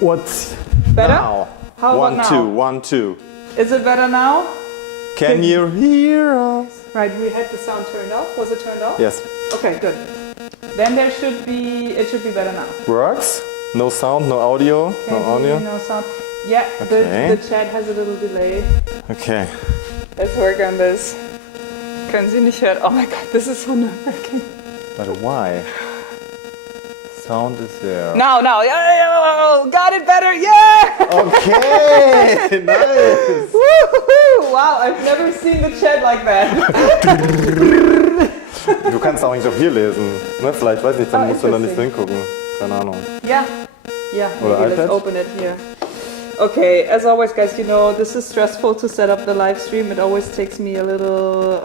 What's Better? now? How about now? 1, 2, 1, 2. Is it better now? Can you hear us? Right, we had the sound turned off. Was it turned off? Yes. Okay, good. Then it should be better now. Works? No sound, no audio, no audio? No sound. Yeah, Okay. the chat has a little delay. Okay. Let's work on this. Können Sie nicht hören? Oh my god, this is so nerve-wracking. But why? Sound is there. Now, yeah, got it better, yeah! Okay, nice. Woohoo! Wow, I've never seen the chat like that. Du kannst auch nicht auf hier lesen. Ne? Vielleicht, weiß nicht, dann musst du da nicht so interesting. hingucken. Keine Ahnung. Yeah, Or maybe let's iPad? open it here. Okay, as always guys, you know, this is stressful to set up the live stream. It always takes me a little,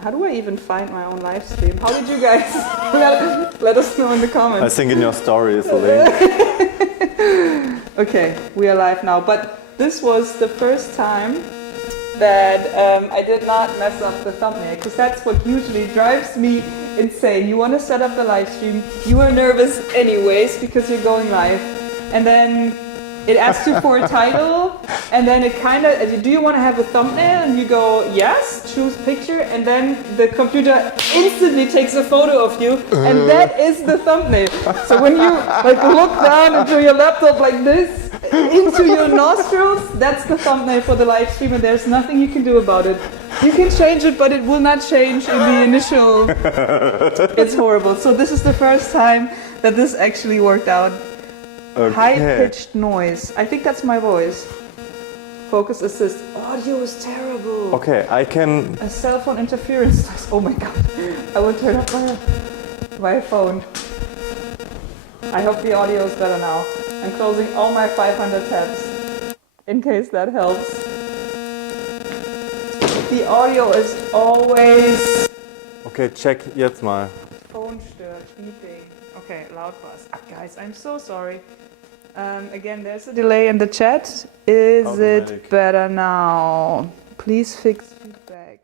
how do I even find my own live stream? How did you guys, let us know in the comments. I think in your story is a link. Okay, we are live now, but this was the first time that I did not mess up the thumbnail, because that's what usually drives me insane. You want to set up the live stream, you are nervous anyways because you're going live, and then it asks you for a title, and then it kind of, do you want to have a thumbnail? And you go, yes, choose picture, and then the computer instantly takes a photo of you, and that is the thumbnail. So when you like look down into your laptop like this, into your nostrils, that's the thumbnail for the live stream, and there's nothing you can do about it. You can change it, but it will not change in the initial. It's horrible. So this is the first time that this actually worked out. Okay. High-pitched noise. I think that's my voice. Focus assist. Audio is terrible. Okay, I can... A cell phone interference. Oh my god. I will turn off my phone. I hope the audio is better now. I'm closing all my 500 tabs. In case that helps. The audio is always... Okay, check jetzt mal. Phone stört, beeping. Okay, loud buzz. Guys, I'm so sorry. Again, there's a delay in the chat. Is Automatic. it better now? Please fix feedback.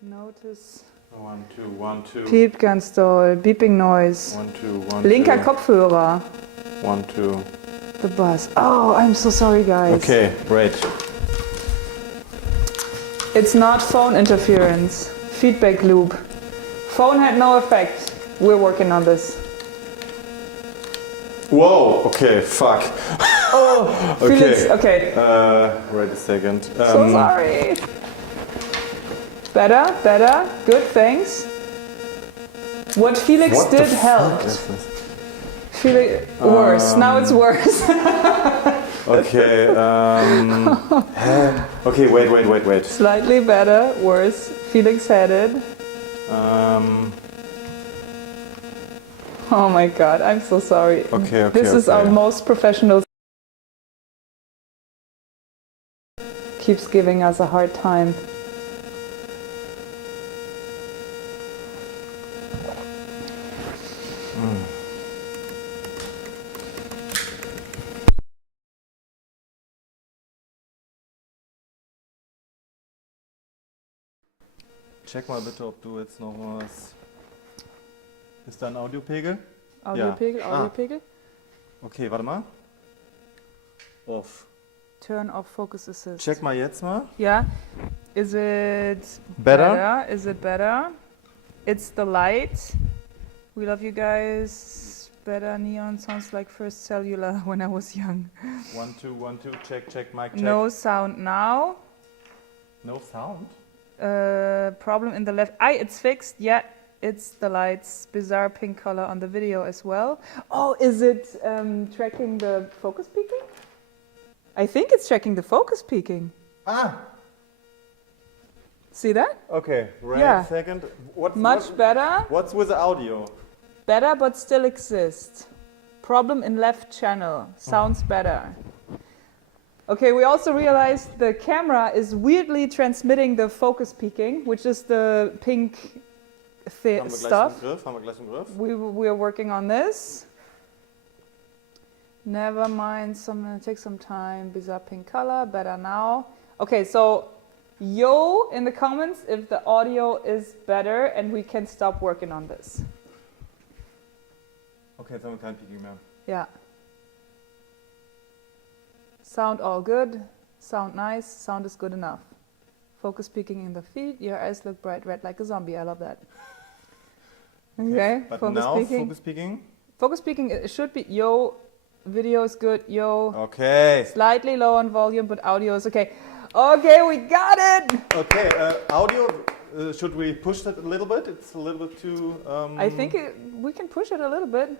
Notice. 1, 2, 1, 2. Piept ganz doll. Beeping noise. 1, 2, 1, Linker 2. Kopfhörer. 1, 2. The buzz. Oh, I'm so sorry, guys. Okay, great. It's not phone interference. Feedback loop. Phone had no effect. We're working on this. Whoa, okay, fuck. Oh, Felix, okay. Wait a second. So sorry. Better. Good, thanks. What Felix What the did fuck helped. is this? Felix, worse. Now it's worse. Okay, okay, wait. Slightly better, worse. Felix had it. Oh my god, I'm so sorry. Okay. This is our most professional. Keeps giving us a hard time. Check mal bitte, ob du jetzt noch was... Ist da ein Audiopegel? Audiopegel, Ja. Audiopegel. Okay, warte mal. Off. Turn off focus assist. Check mal jetzt mal. Yeah. Is it Better? Is it better? It's the light. We love you guys. Better neon sounds like first cellular when I was young. 1, 2, 1, 2. Check, mic check. No sound now. No sound? Problem in the left eye. It's fixed. Yeah, it's the lights. Bizarre pink color on the video as well. Oh, is it tracking the focus peaking? I think it's tracking the focus peaking. Ah! See that? Okay, right. Yeah. Second. Much better. What's with the audio? Better, but still exists. Problem in left channel. Sounds better. Okay, we also realized the camera is weirdly transmitting the focus peaking, which is the pink stuff. Haben wir gleich im Griff? We are working on this. Never mind, take some time. Bizarre pink color, better now. Okay, so yo in the comments if the audio is better and we can stop working on this. Okay, jetzt haben wir kein Peaking mehr. Yeah. Sound all good. Sound nice. Sound is good enough. Focus peeking in the feed. Your eyes look bright red like a zombie. I love that. Okay. But Focus now, peeking. focus peeking. Focus peeking, it should be, yo, video is good, yo. Okay. Slightly low on volume, but audio is okay. Okay, we got it! Okay, audio, should we push that a little bit? It's a little bit too... I think we can push it a little bit.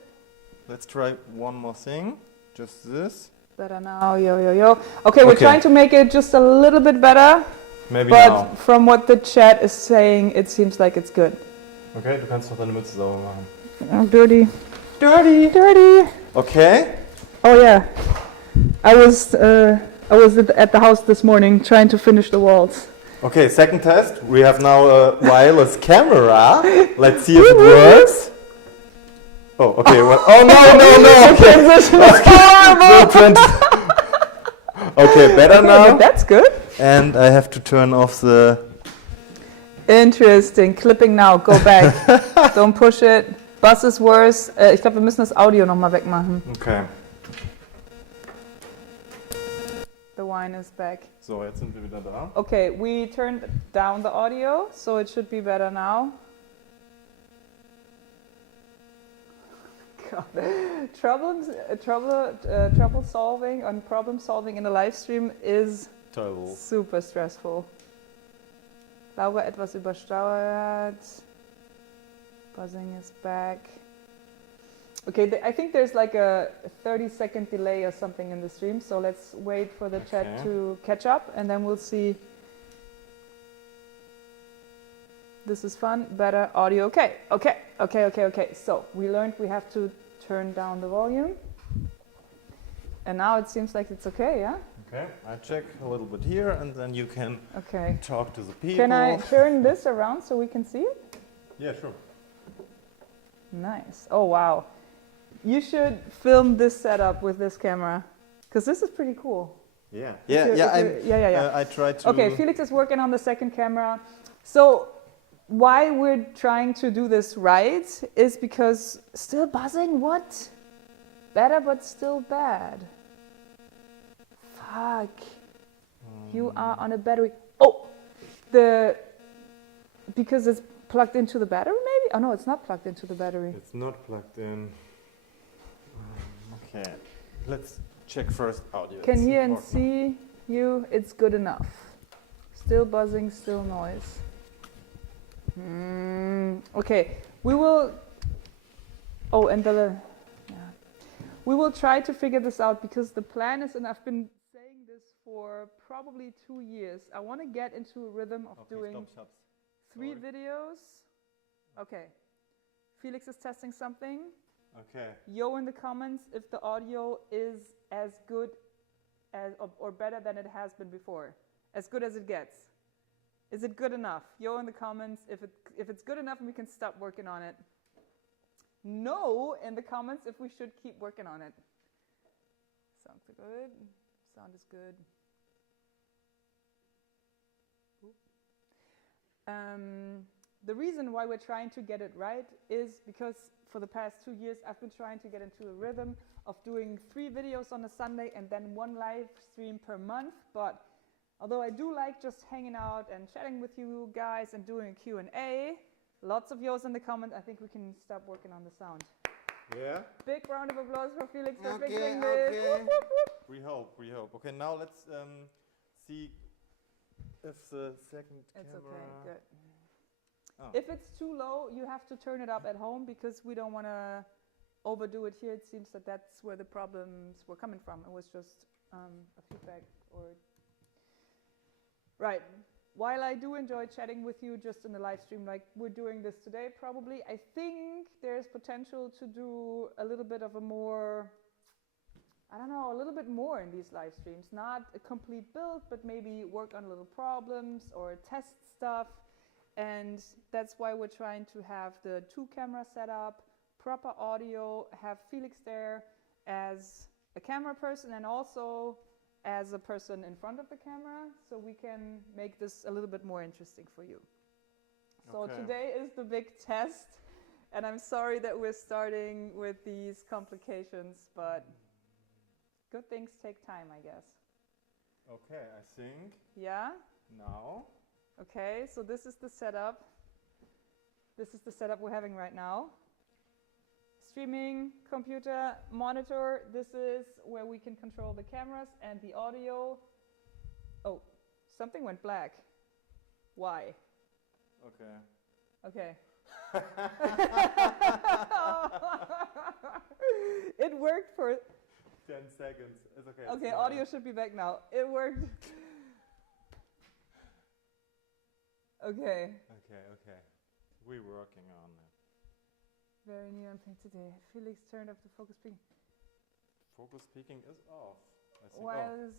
Let's try one more thing. Just this. Better now, yo, yo, yo. Okay, we're trying to make it just a little bit better. Maybe but now. From what the chat is saying, it seems like it's good. Okay, du kannst noch deine Mütze sauber machen. Oh, dirty. Dirty! Dirty! Okay. Oh yeah. I was at the house this morning trying to finish the walls. Okay, second test. We have now a wireless camera. Let's see if it works. Oh, okay. Well, oh no! The transition was horrible! Okay, better now. But that's good. And I have to turn off the... Interesting. Clipping now. Go back. Don't push it. Bass is worse. Ich glaube, wir müssen das Audio nochmal wegmachen. Okay. The wine is back. So, jetzt sind wir wieder da. Okay, we turned down the audio, so it should be better now. God. Trouble solving and problem solving in a live stream is Terrible. super stressful. Laura etwas übersteuert. Buzzing is back. Okay, I think there's like a 30-second delay or something in the stream, so let's wait for the chat to catch up and then we'll see. This is fun, better audio. Okay. So we learned we have to turn down the volume. And now it seems like it's okay, yeah? Okay, I check a little bit here and then you can talk to the people. Can I turn this around so we can see it? Yeah, sure. Nice. Oh, wow. You should film this setup with this camera, because this is pretty cool. Yeah. I tried to... Okay, Felix is working on the second camera. So why we're trying to do this right is because still buzzing, what? Better but still bad. Fuck. You are on a battery. Oh, because it's plugged into the battery maybe? Oh no, it's not plugged into the battery. It's not plugged in. Okay, let's check first audio. Can hear and see you, it's good enough. Still buzzing, still noise. Okay, we will... Oh, and we will try to figure this out because the plan is, and I've been saying this for probably 2 years, I want to get into a rhythm of doing 3 videos. Okay, Felix is testing something. Okay. Yo in the comments if the audio is as good as or better than it has been before. As good as it gets. Is it good enough? Yo in the comments if it's good enough and we can stop working on it. No in the comments if we should keep working on it. Sounds good. Sound is good. The reason why we're trying to get it right is because for the past 2 years I've been trying to get into a rhythm of doing 3 videos on a Sunday and then 1 live stream per month. But although I do like just hanging out and chatting with you guys and doing a Q&A, lots of yours in the comments, I think we can start working on the sound. Yeah? Big round of applause for Felix for fixing this. Whoop, whoop, whoop. We hope. Okay, now let's see if the second It's camera... okay, good. Oh. If it's too low, you have to turn it up at home because we don't want to overdo it here. It seems that that's where the problems were coming from. It was just a feedback or... Right. While I do enjoy chatting with you just in the live stream like we're doing this today probably, I think there's potential to do a little bit of a more, I don't know, a little bit more in these live streams. Not a complete build, but maybe work on little problems or test stuff. And that's why we're trying to have the 2-camera setup, proper audio, have Felix there as a camera person and also as a person in front of the camera, so we can make this a little bit more interesting for you. So today is the big test, and I'm sorry that we're starting with these complications, but good things take time, I guess. Okay, I think Yeah? now. Okay, so this is the setup. This is the setup we're having right now. Streaming, computer, monitor. This is where we can control the cameras and the audio. Oh, something went black. Why? Okay. Okay. It worked for 10 seconds. It's okay. Okay, it's audio should be back now. It worked. Okay. Okay. We're working on it. Very neon thing today. Felix turned up the focus peaking. Focus peaking is off. I think. While is...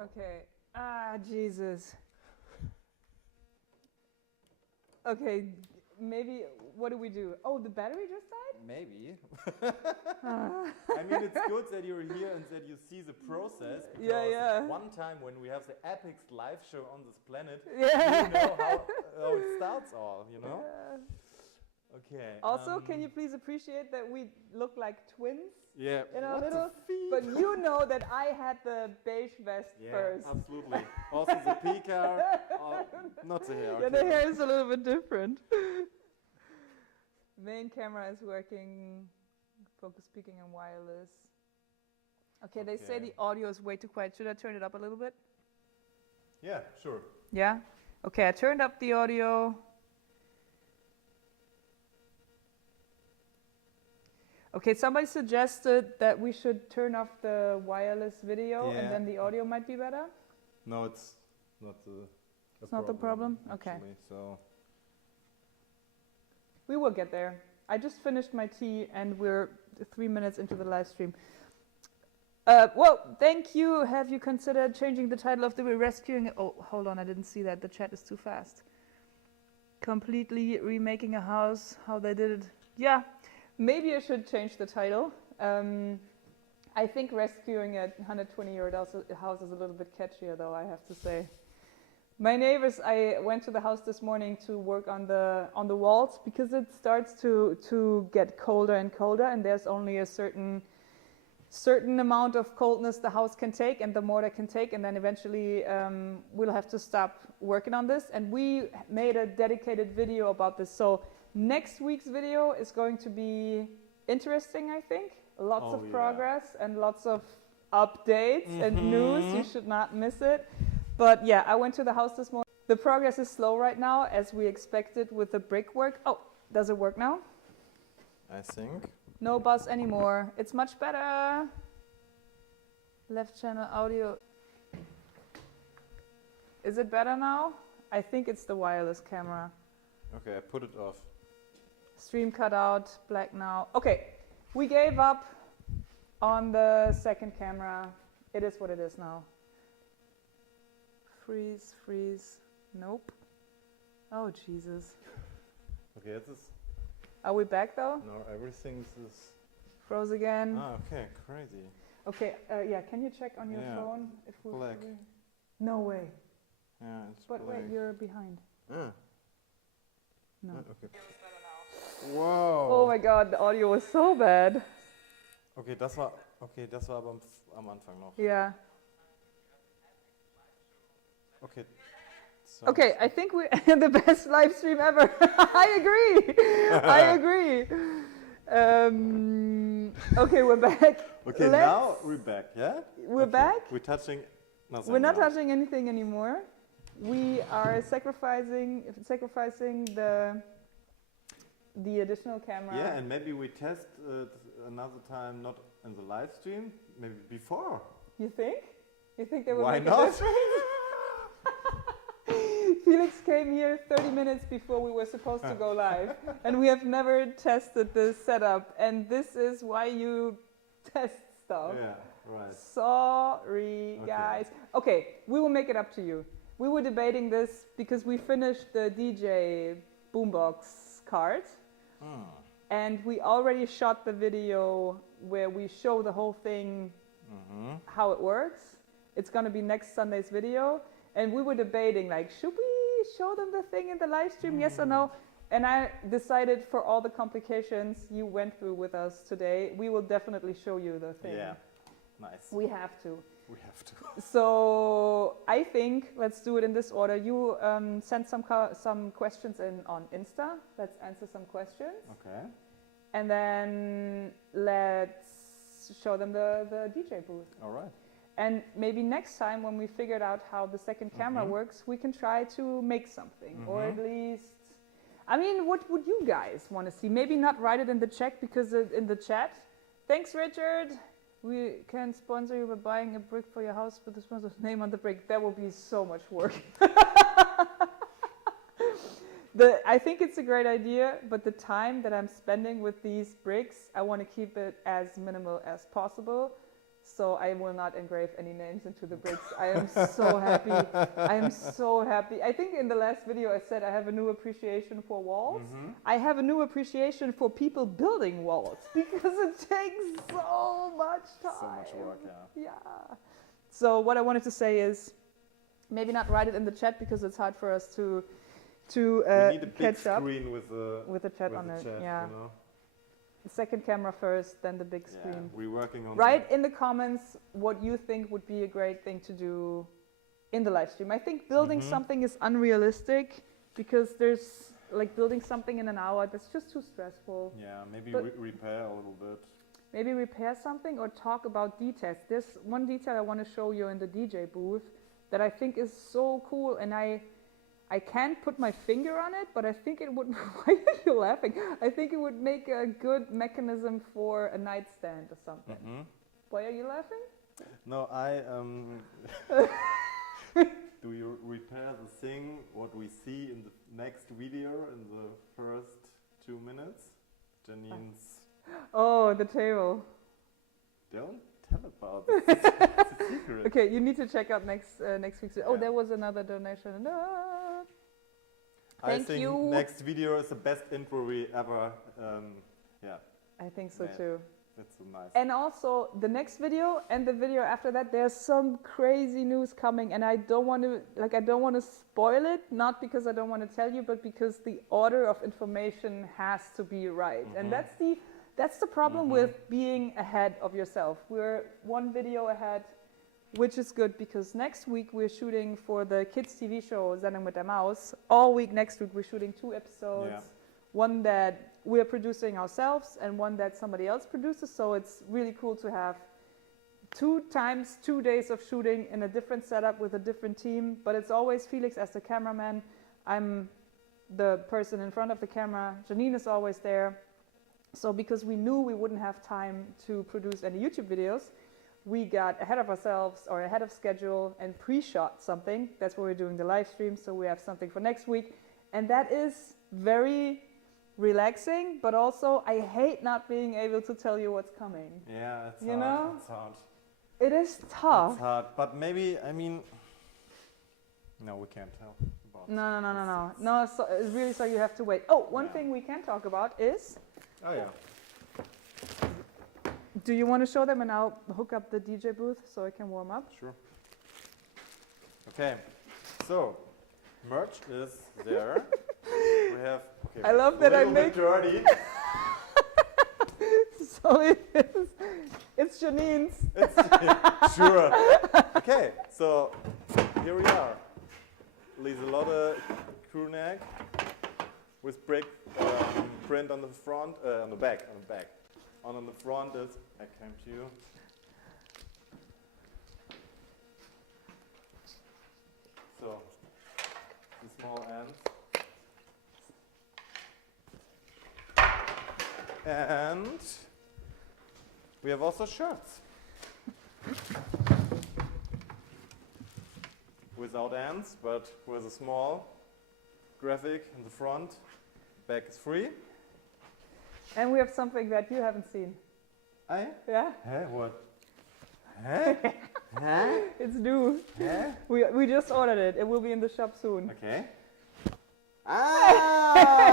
Okay. Ah, Jesus. Okay, maybe, what do we do? Oh, the battery just died? Maybe. I mean, it's good that you're here and that you see the process. Because Yeah. one time when we have the epic live show on this planet, Yeah. you know how it starts all, you know? Yeah. Okay. Also, can you please appreciate that we look like twins? Yeah. In our what little, the feet? but you know that I had the beige vest Yeah, first. absolutely. Also the peaker, not the hair. Yeah, Okay. the hair is a little bit different. Main camera is working, focus peaking and wireless. Okay, they say Okay. the audio is way too quiet. Should I turn it up a little bit? Yeah, sure. Yeah? Okay, I turned up the audio. Okay, somebody suggested that we should turn off the wireless video Yeah. and then the audio might be better. No, it's not the It's not the problem? Okay. actually, so We will get there. I just finished my tea and we're 3 minutes into the live stream. Well, thank you. Have you considered changing the title of the rescuing? Oh, hold on, I didn't see that. The chat is too fast. Completely remaking a house, how they did it. Yeah, maybe I should change the title. I think rescuing a 120-year-old house is a little bit catchier, though, I have to say. My neighbors, I went to the house this morning to work on the walls because it starts to get colder and colder, and there's only a certain amount of coldness the house can take, and the more they can take, and then eventually we'll have to stop working on this. And we made a dedicated video about this. So next week's video is going to be interesting, I think. Lots of progress and lots of updates and news. You should not miss it. But yeah, I went to the house this morning. The progress is slow right now, as we expected with the brickwork. Oh, does it work now? I think. No buzz anymore. It's much better. Left channel audio. Is it better now? I think it's the wireless camera. Okay, I put it off. Stream cut out, black now. Okay, we gave up on the second camera. It is what it is now. Freeze. Nope. Oh, Jesus. Okay, this is. Are we back though? No, everything is. Froze again. Ah, okay, crazy. Okay, yeah, can you check on your Yeah. phone if we're Black. No way. Yeah, it's But black. wait, you're behind. Ah, No. okay. Wow. Oh my god, the audio was so bad. Okay, das war aber am Anfang noch. Yeah. Okay. So Okay, I think we're the best live stream ever. I agree. Okay, we're back. Okay, now we're back, yeah? We're back. We're touching nothing. We're not now. touching anything anymore. We are sacrificing the additional camera. Yeah, and maybe we test another time, not in the live stream, maybe before. You think? You think they will Why make not? a difference? Felix came here 30 minutes before we were supposed to go live, and we have never tested this setup, and this is why you test stuff. Yeah, right. Sorry, guys. Okay, we will make it up to you. We were debating this because we finished the DJ boombox card, and we already shot the video where we show the whole thing, how it works. It's gonna be next Sunday's video. And we were debating, like, should we show them the thing in the live stream, yes or no? And I decided, for all the complications you went through with us today, we will definitely show you the thing. Yeah. Nice. We have to. We have to. So I think let's do it in this order. You send some questions in on Insta. Let's answer some questions. Okay. And then let's show them the DJ booth. All right. And maybe next time when we figured out how the second camera works, we can try to make something. Or at least, I mean, what would you guys want to see? Maybe not write it in the chat because in the chat. Thanks, Richard. We can sponsor you by buying a brick for your house with the sponsor's name on the brick. That will be so much work. I think it's a great idea, but the time that I'm spending with these bricks, I want to keep it as minimal as possible. So I will not engrave any names into the bricks. I am so happy. I am so happy. I think in the last video I said I have a new appreciation for walls. I have a new appreciation for people building walls because it takes so much time. So much work, yeah. Yeah. So what I wanted to say is maybe not write it in the chat because it's hard for us to we need a big catch up screen with the chat on it. Yeah. You know? The second camera first, then the big Yeah, screen. we're working on. Write in the comments what you think would be a great thing to do in the live stream. I think building something is unrealistic because there's like building something in an hour that's just too stressful. Yeah, maybe But repair a little bit. maybe repair something or talk about details. There's one detail I want to show you in the DJ booth that I think is so cool, and I can't put my finger on it, but I think it would. Why are you laughing? I think it would make a good mechanism for a nightstand or something. Why are you laughing? No, do you repair the thing what we see in the next video in the first 2 minutes? Janine's. Oh, the table. Don't tell about it. It's a secret. Okay, you need to check out next week's. Oh, Yeah. there was another donation. No. I Thank think you. next video is the best intro we ever. Yeah, I think so Yeah. too. that's so nice. And also the next video and the video after that, there's some crazy news coming, and I don't want to spoil it, not because I don't want to tell you, but because the order of information has to be right. And that's the problem with being ahead of yourself. We're one video ahead, which is good because next week we're shooting for the kids TV show Sendung mit der Maus. All week next week we're shooting 2 episodes. Yeah. One that we're producing ourselves and one that somebody else produces. So it's really cool to have 2 days of shooting in a different setup with a different team. But it's always Felix as the cameraman. I'm the person in front of the camera. Janine is always there. So because we knew we wouldn't have time to produce any YouTube videos, we got ahead of ourselves or ahead of schedule and pre-shot something. That's why we're doing the live stream. So we have something for next week. And that is very relaxing, but also I hate not being able to tell you what's coming. Yeah, it's You hard. know? It's hard. It is tough. It's hard, but maybe no, we can't tell about. No, so, really, so you have to wait. Oh, one thing we can talk about is. Oh yeah. Do you want to show them and I'll hook up the DJ booth so I can warm up? Sure. Okay, so merch is there. We have. Okay, I love that I make. dirty. So it is. It's Janine's. Sure. Okay, so here we are. Lieselotte crew neck with brick print on the front, on the back. On the front is, I came to you. So, the small ends. And we have also shirts. Without ends, but with a small graphic in the front. Back is free. And we have something that you haven't seen. Yeah? Hey, what? Huh? Huh? It's new. Huh? We just ordered it. It will be in the shop soon. Okay. Ah,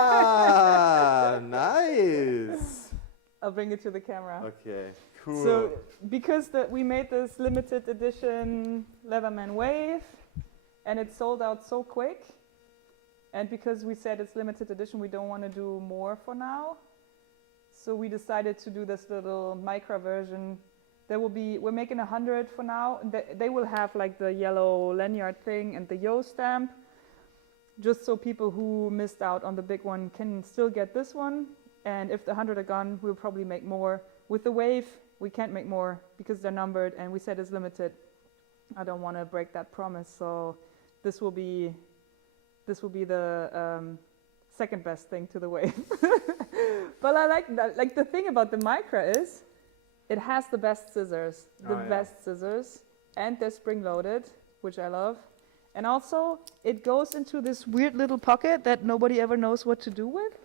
nice. I'll bring it to the camera. Okay, cool. So, because we made this limited edition Leatherman Wave, and it sold out so quick, and because we said it's limited edition, we don't want to do more for now. So we decided to do this little micro version we're making 100 for now. They will have like the yellow lanyard thing and the Yo stamp, just so people who missed out on the big one can still get this one. And if the 100 are gone, we'll probably make more. With the wave, we can't make more because they're numbered and we said it's limited. I don't want to break that promise, so this will be the second best thing to the wave. But I like that. Like the thing about the Micra is, it has the best scissors, best scissors, and they're spring loaded, which I love. And also, it goes into this weird little pocket that nobody ever knows what to do with.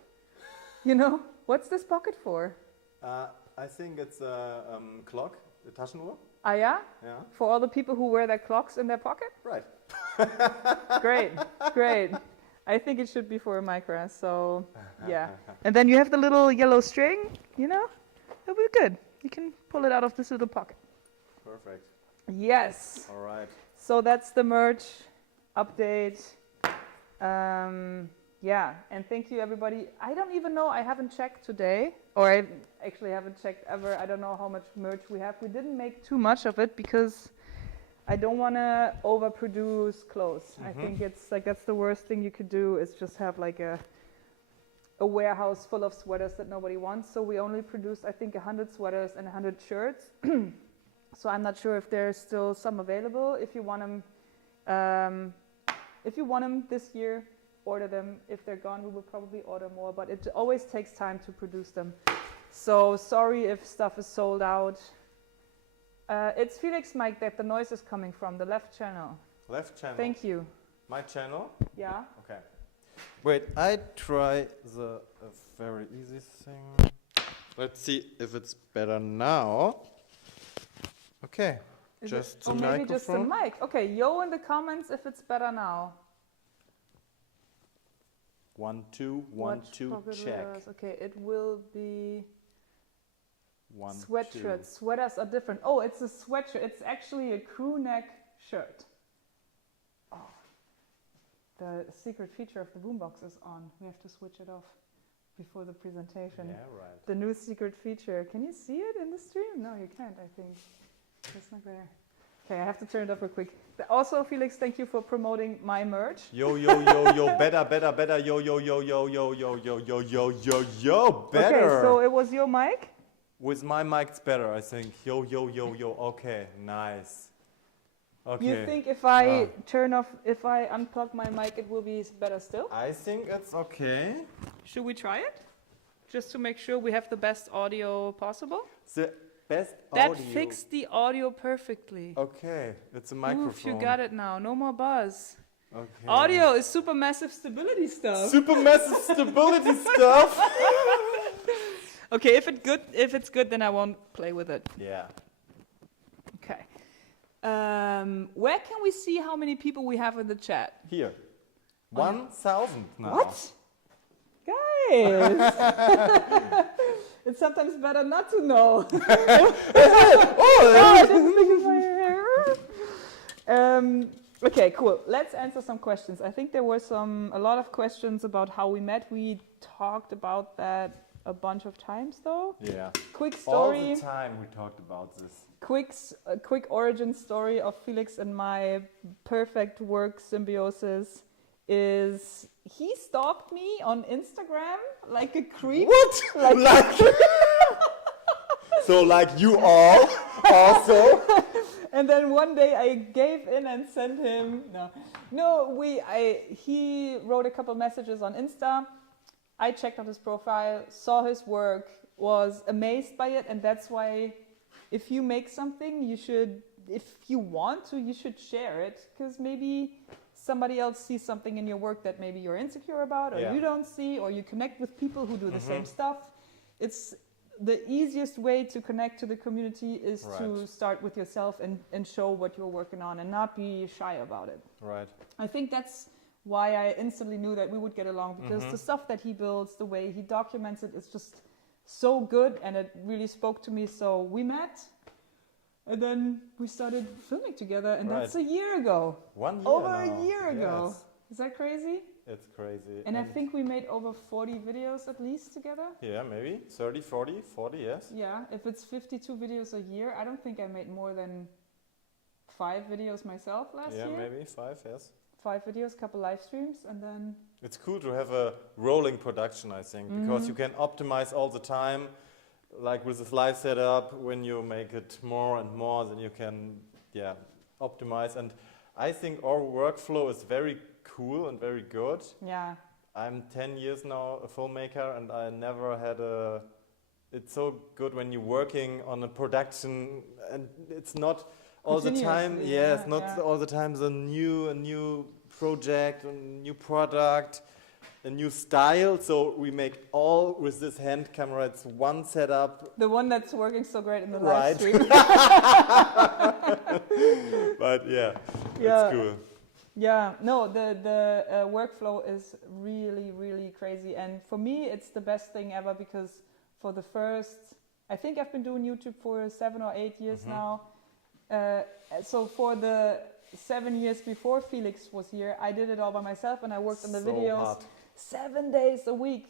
You know, what's this pocket for? I think it's a clock, a Taschenuhr. Ah, yeah? Yeah. For all the people who wear their clocks in their pocket? Right. Great, great. I think it should be for a Micra, so yeah. And then you have the little yellow string, you know? It'll be good. You can pull it out of this little pocket. Perfect. Yes. All right. So that's the merch update. Yeah, and thank you everybody. I don't even know, I haven't checked today, or I actually haven't checked ever. I don't know how much merch we have. We didn't make too much of it because I don't want to overproduce clothes. I think it's like that's the worst thing you could do is just have like a warehouse full of sweaters that nobody wants. So we only produced, I think, 100 sweaters and 100 shirts. So I'm not sure if there's still some available. If you want them this year, order them. If they're gone, we will probably order more, but it always takes time to produce them. So sorry if stuff is sold out. It's Felix mic that the noise is coming from, the left channel. Left channel. Thank you. My channel? Yeah. Okay. Wait, I try a very easy thing. Let's see if it's better now. Okay. Just the maybe microphone. just the mic. Okay, yo in the comments if it's better now. 1, 2, 1, 2, check. Okay, it will be 1, sweatshirts. Sweaters are different. Oh, it's a sweatshirt. It's actually a crew neck shirt. Oh, the secret feature of the boombox is on. We have to switch it off before the presentation. Yeah, right. The new secret feature. Can you see it in the stream? No, you can't, I think. It's not there. Okay, I have to turn it off real quick. Also, Felix, thank you for promoting my merch. Yo, yo, yo, yo, better, better, better, yo, yo, yo, yo, yo, yo, yo, yo, yo, yo, yo, better. Okay, so it was your mic? With my mic, it's better, I think. Yo, yo, yo, yo, okay, nice. Okay. You think if I turn off, if I unplug my mic, it will be better still? I think it's okay. Should we try it? Just to make sure we have the best audio possible? The best that audio. fixed the audio perfectly. Okay, it's a microphone. Oof, you got it now. No more buzz. Okay. Audio is super massive stability stuff. Super massive stability stuff. Okay, if it's good, then I won't play with it. Yeah. Okay. Where can we see how many people we have in the chat? Here. 1,000 now. What? Guys! It's sometimes better not to know. Okay, cool. Let's answer some questions. I think there were a lot of questions about how we met. We talked about that a bunch of times, though. Yeah. Quick story. All the time we talked about this. Quick origin story of Felix and my perfect work symbiosis is he stalked me on Instagram like a creep. What? Like so like you all also? And then one day I gave in and sent him he wrote a couple messages on Insta. I checked out his profile, saw his work, was amazed by it, and that's why if you make something, you should share it, because maybe somebody else sees something in your work that maybe you're insecure about, or you don't see, or you connect with people who do the same stuff. It's the easiest way to connect to the community is to start with yourself and show what you're working on and not be shy about it. Right. I think that's why I instantly knew that we would get along, because the stuff that he builds, the way he documents it, is just so good, and it really spoke to me. So we met, and then we started filming together, and that's a year ago. 1 year Over now. a year ago. Yes. Is that crazy? It's crazy. And I think we made over 40 videos at least together. Yeah, maybe 30, 40, 40, yes. Yeah, if it's 52 videos a year, I don't think I made more than 5 videos myself last year. Yeah, maybe 5, yes. 5 videos, couple live streams, and then... It's cool to have a rolling production, I think, because you can optimize all the time. Like with this live setup, when you make it more and more, then you can, optimize. And I think our workflow is very cool and very good. Yeah. I'm 10 years now a filmmaker, and I never had a... It's so good when you're working on a production, and it's not all the time. Yes, not all the time a new project, a new product, a new style. So we make all with this hand camera. It's one setup. The one that's working so great in the live stream. But it's cool. Yeah, no, the workflow is really, really crazy. And for me, it's the best thing ever because for the first, I think I've been doing YouTube for 7 or 8 years now. So for the 7 years before Felix was here, I did it all by myself and I worked on the videos hard. 7 days a week.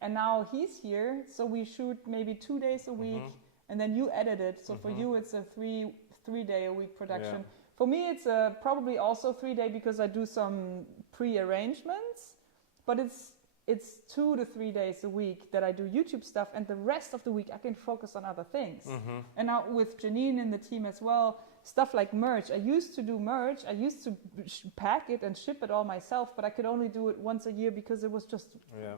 And now he's here, so we shoot maybe 2 days a week and then you edit it. So for you, it's a three day a week production. Yeah. For me, it's probably also 3 day because I do some pre-arrangements, but it's 2 to 3 days a week that I do YouTube stuff, and the rest of the week I can focus on other things. And now with Janine in the team as well, stuff like merch. I used to do merch. I used to pack it and ship it all myself, but I could only do it once a year because it was just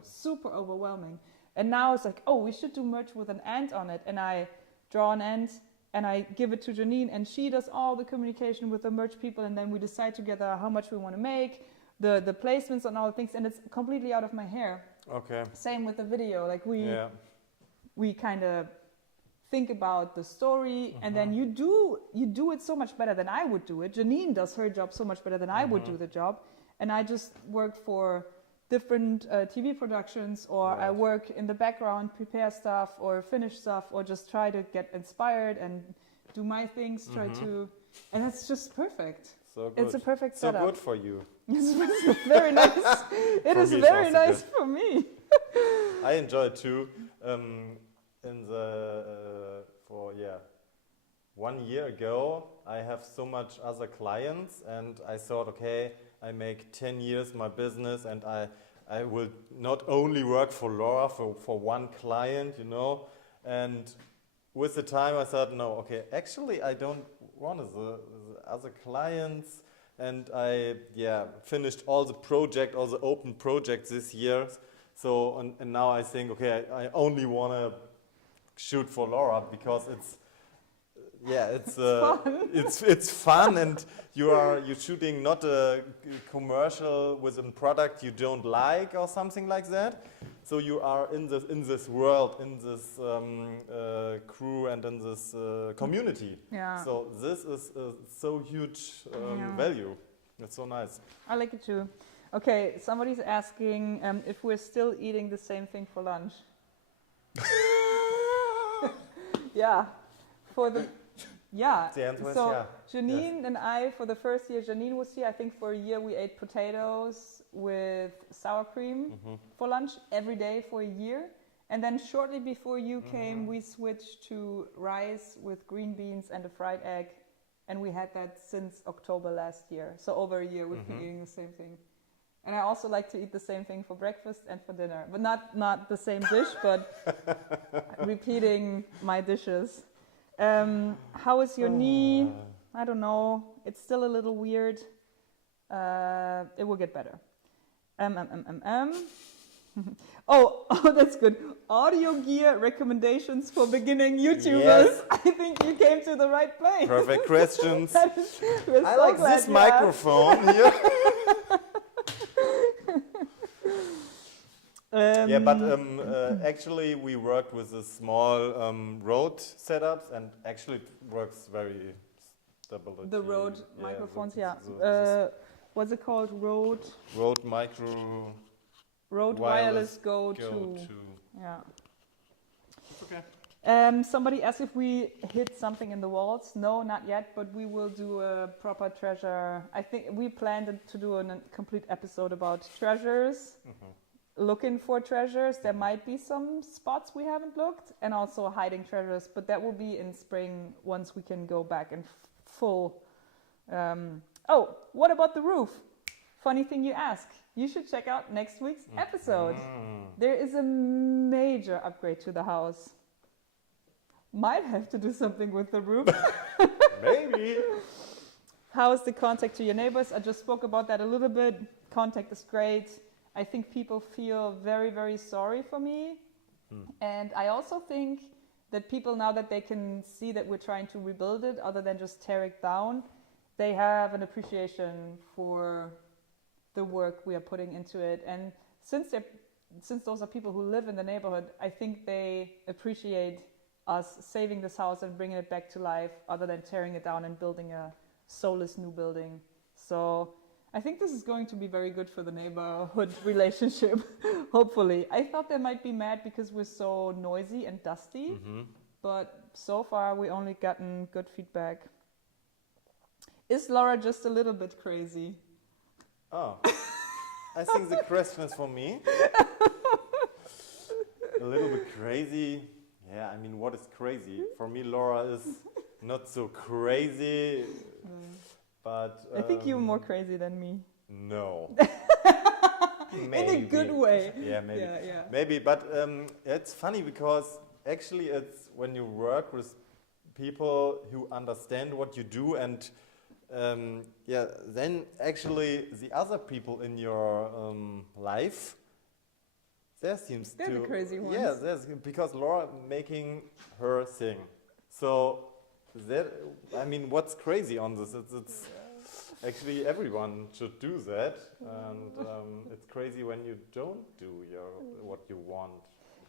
super overwhelming. And now it's like, oh, we should do merch with an ant on it, and I draw an ant and I give it to Janine, and she does all the communication with the merch people, and then we decide together how much we want to make, the placements and all the things, and it's completely out of my hair. Okay. Same with the video, like we kind of think about the story, and then you do it so much better than I would do it. Janine does her job so much better than I would do the job, and I just work for different TV productions, or I work in the background, prepare stuff or finish stuff, or just try to get inspired and do my things, and it's just perfect. So good. It's a perfect setup. So good for you. It's very nice. It is very nice for me. I enjoy it too. 1 year ago, I have so much other clients, and I thought, okay, I make 10 years my business, and I will not only work for Laura for one client, and with the time I thought, no, okay, actually I don't want the other clients, and I finished all the open projects this year. So and now I think, okay, I only want to shoot for Laura because it's it's fun, and you're shooting not a commercial with a product you don't like or something like that. So you are in this world, in this crew, and in this community. Yeah. So this is so huge value. It's so nice. I like it too. Okay, somebody's asking if we're still eating the same thing for lunch. Yeah. The answer is Janine and I, for the first year Janine was here, I think for a year we ate potatoes with sour cream for lunch every day for a year. And then shortly before you came, we switched to rice with green beans and a fried egg. And we had that since October last year. So over a year we've been eating the same thing. And I also like to eat the same thing for breakfast and for dinner. But not the same dish, but repeating my dishes. How is your knee? I don't know. It's still a little weird. It will get better. Oh, that's good. Audio gear recommendations for beginning YouTubers. Yes. I think you came to the right place. Perfect questions. I like this microphone here. Actually we worked with the small Rode setups, and actually it works very stability. The Rode microphones, what's it called? Rode Micro... Rode Wireless Go 2. Yeah. Okay. Somebody asked if we hid something in the walls. No, not yet, but we will do a proper treasure. I think we planned to do a complete episode about treasures, looking for treasures. There might be some spots we haven't looked, and also hiding treasures, but that will be in spring once we can go back in full. Oh, what about the roof? Funny thing you ask. You should check out next week's episode. There is a major upgrade to the house. Might have to do something with the roof. Maybe. How is the contact to your neighbors? I just spoke about that a little bit. Contact is great. I think people feel very, very sorry for me. And I also think that people, now that they can see that we're trying to rebuild it, other than just tear it down, they have an appreciation for the work we are putting into it. And since those are people who live in the neighborhood, I think they appreciate us saving this house and bringing it back to life, other than tearing it down and building a soulless new building. So I think this is going to be very good for the neighborhood relationship, hopefully. I thought they might be mad because we're so noisy and dusty, but so far we only gotten good feedback. Is Laura just a little bit crazy? Oh, I think the question is for me. A little bit crazy. Yeah, I mean, what is crazy? For me, Laura is not so crazy, but... I think you're more crazy than me. No. In a good way. Yeah, maybe. Yeah. Maybe, but it's funny because actually it's when you work with people who understand what you do, and then actually the other people in your life, they're the crazy ones. Yeah, because Laura making her thing. So that, I mean, what's crazy on this? It's actually everyone should do that, and it's crazy when you don't do what you want.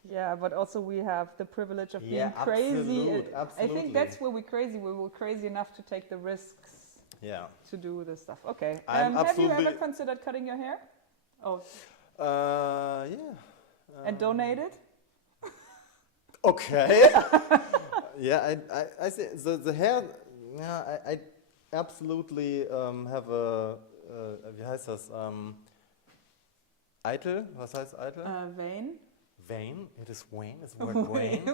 Yeah, but also we have the privilege of being crazy. Absolutely. I think that's where we're crazy. We were crazy enough to take the risks. Yeah. To do this stuff. Okay. Have you ever considered cutting your hair? Oh. Yeah. And donate it? Okay. Yeah, I say the hair. Yeah, I absolutely have a wie heißt das? Eitel? Was heißt Eitel? Vein. Vein. It is Wayne. It's the word Wayne.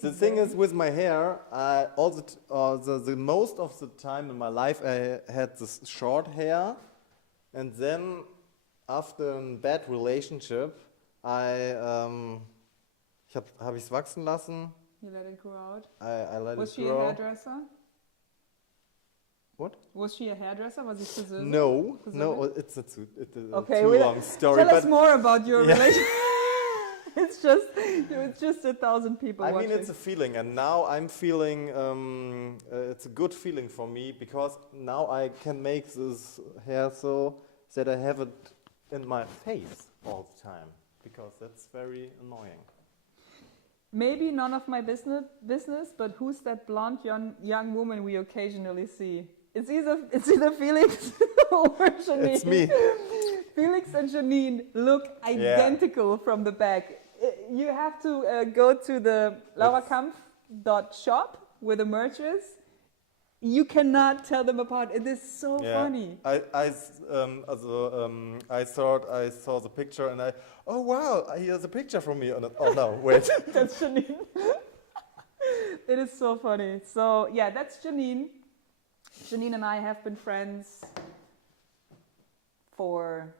The thing is with my hair, the most of the time in my life I had this short hair, and then after a bad relationship, habe ich es wachsen lassen. You let it grow out? I let it grow. Was she a hairdresser? What? Was she a hairdresser? Was sie Friseur? No, it's a too okay, long story. Tell us more about your relationship. It's just 1,000 people I watching. mean, it's a feeling, and now I'm feeling it's a good feeling for me, because now I can make this hair so that I have it in my face all the time, because that's very annoying. Maybe none of my business, but who's that blonde young woman we occasionally see? It's either Felix or Janine. It's me. Felix and Janine look identical from the back. You have to go to the laurakampf.shop where the merch is. You cannot tell them apart. It is so funny. I thought I saw the picture and oh wow, here's a picture from me. Oh no, wait. That's Janine. It is so funny. So yeah, that's Janine. Janine and I have been friends for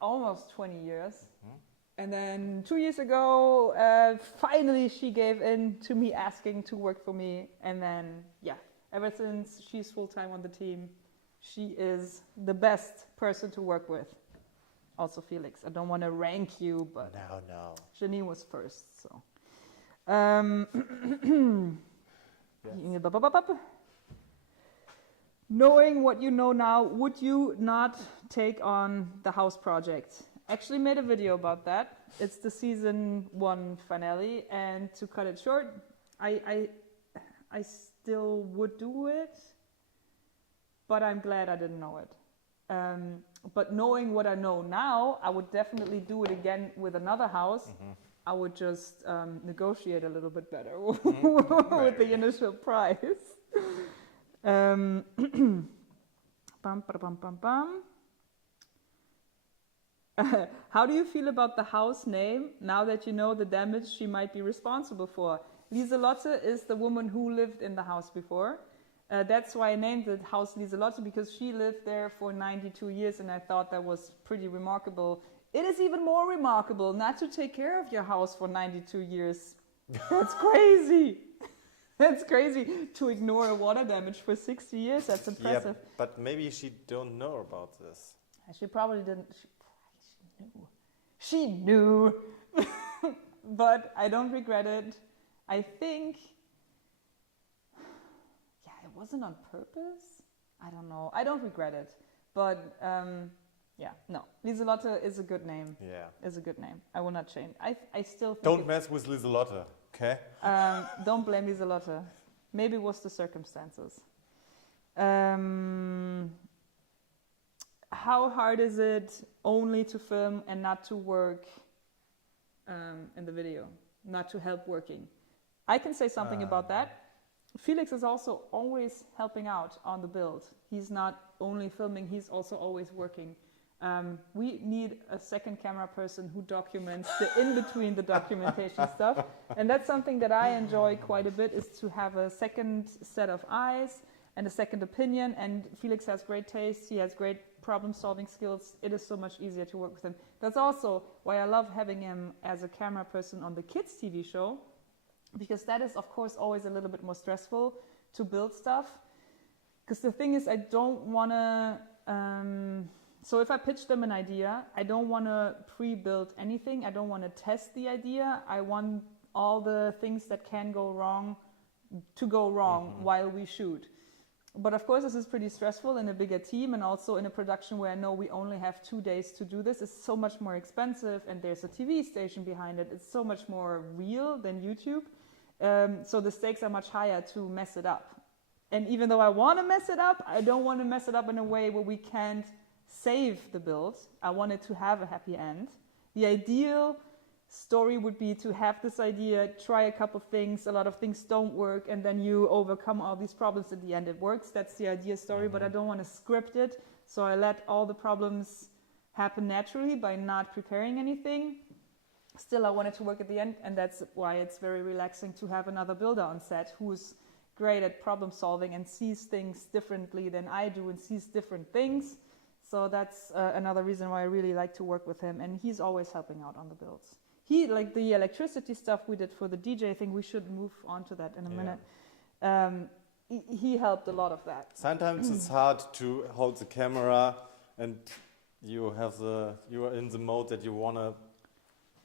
almost 20 years. And then 2 years ago, finally she gave in to me asking to work for me. And then, ever since she's full-time on the team, she is the best person to work with. Also Felix. I don't want to rank you, but no. Janine was first. So, knowing what you know now, would you not take on the house project? Actually made a video about that. It's the season 1 finale, and to cut it short, I still would do it, but I'm glad I didn't know it. But knowing what I know now, I would definitely do it again with another house, I would just negotiate a little bit better with the initial price. Bum, ba, bum, bum, bum. How do you feel about the house name now that you know the damage she might be responsible for? Lieselotte is the woman who lived in the house before. That's why I named it House Lieselotte, because she lived there for 92 years and I thought that was pretty remarkable. It is even more remarkable not to take care of your house for 92 years. That's crazy. That's crazy. To ignore a water damage for 60 years, that's impressive. Yeah, but maybe she don't know about this. She probably didn't. She knew. But I don't regret it. I think, yeah, it wasn't on purpose. I don't know. I don't regret it. But yeah, no. Lieselotte is a good name. Yeah. Is a good name. I will not change. I still think Don't mess with Lieselotte, okay? Don't blame Lieselotte. Maybe it was the circumstances. How hard is it only to film and not to work in the video? Not to help working? I can say something about that. Felix is also always helping out on the build. He's not only filming, he's also always working. We need a second camera person who documents the in-between the documentation stuff. And that's something that I enjoy quite a bit, is to have a second set of eyes and a second opinion. And Felix has great taste. He has great problem-solving skills. It is so much easier to work with him. That's also why I love having him as a camera person on the kids' TV show, because that is, of course, always a little bit more stressful to build stuff. Because the thing is, I don't want to... so if I pitch them an idea, I don't want to pre-build anything. I don't want to test the idea. I want all the things that can go wrong to go wrong while we shoot. But of course, this is pretty stressful in a bigger team, and also in a production where I know we only have 2 days to do this. It's so much more expensive, and there's a TV station behind it. It's so much more real than YouTube. So the stakes are much higher to mess it up. And even though I want to mess it up, I don't want to mess it up in a way where we can't save the build. I want it to have a happy end. The ideal story would be to have this idea, try a couple things, a lot of things don't work, and then you overcome all these problems. At the end it works. That's the ideal story, but I don't want to script it, so I let all the problems happen naturally by not preparing anything. Still, I want it to work at the end, and that's why it's very relaxing to have another builder on set who's great at problem solving and sees things differently than I do and sees different things. So that's another reason why I really like to work with him, and he's always helping out on the builds. He, like the electricity stuff we did for the DJ thing, we should move on to that in a minute. He helped a lot of that. Sometimes it's hard to hold the camera and you are in the mode that you want to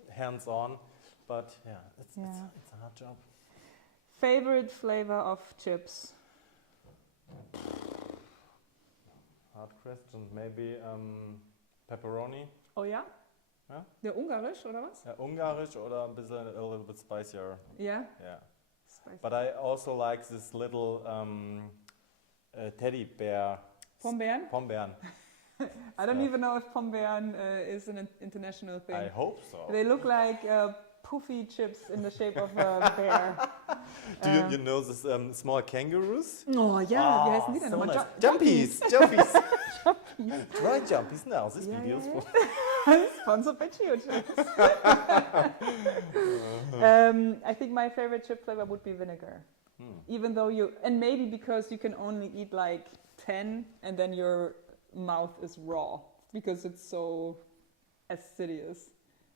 hands on, but yeah, it's a hard job. Favorite flavor of chips? Hard question. Maybe pepperoni. Oh ja? Ja? Der Ungarisch oder was? Ja, Ungarisch oder ein bisschen a little bit spicier. Yeah? Yeah. Spicy. But I also like this little teddy bear. Pombeeren? Pombeeren. I don't even know if Pombeeren is an international thing. I hope so. They look like poofy chips in the shape of a bear. Do you know this small kangaroos? Oh ja, wie heißen die denn So nochmal? nice. Jumpies! Jumpies! Try jumpies now. This video is for... Sponsored by Chio Chips. I think my favorite chip flavor would be vinegar. Even though and maybe because you can only eat like 10 and then your mouth is raw because it's so acidious.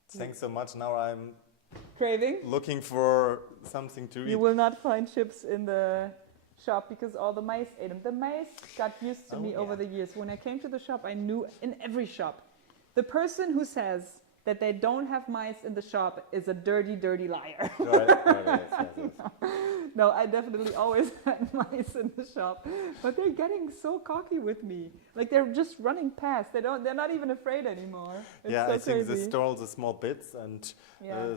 Thanks so much. Now I'm craving. Looking for something to eat. You will not find chips in the shop because all the mice ate them. The mice got used to me over the years. When I came to the shop, I knew in every shop, the person who says that they don't have mice in the shop is a dirty, dirty liar. Right. No, I definitely always had mice in the shop, but they're getting so cocky with me. Like they're just running past. They're not even afraid anymore. It's so I think crazy. they stole the small bits and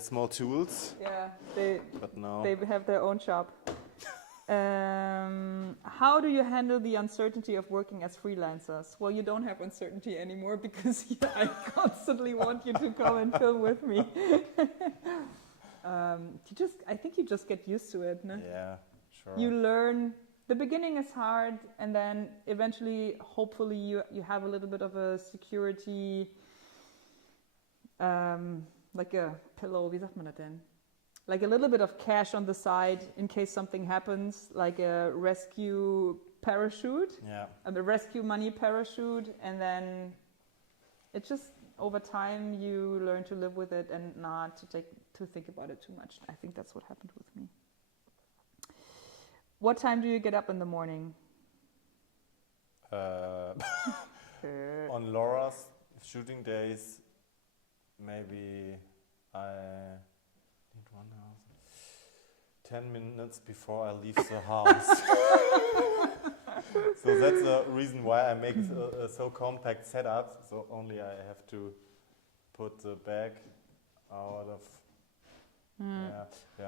small tools. Yeah, but no. they have their own shop. How do you handle the uncertainty of working as freelancers? Well, you don't have uncertainty anymore because I constantly want you to come and film with me. I think you just get used to it, no? Yeah, sure. You learn. The beginning is hard, and then eventually, hopefully, you have a little bit of a security, like a pillow. Wie sagt man das denn? Like a little bit of cash on the side in case something happens, like a rescue parachute, and a rescue money parachute, and then it just over time you learn to live with it and not to think about it too much. I think that's what happened with me. What time do you get up in the morning? On Laura's shooting days, maybe I need 1 hour, 10 minutes before I leave the house. So that's the reason why I make a so compact setup. So only I have to put the bag out of.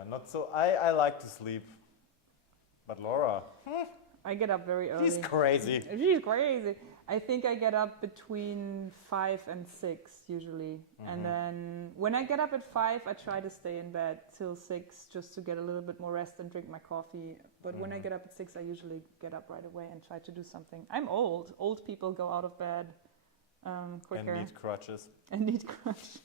Not so. I like to sleep, but Laura, I get up very early. she's crazy. She's crazy. I think I get up between 5 and 6 usually. And then when I get up at 5, I try to stay in bed till 6 just to get a little bit more rest and drink my coffee. But when I get up at 6, I usually get up right away and try to do something. I'm old. Old people go out of bed quicker. And need crutches.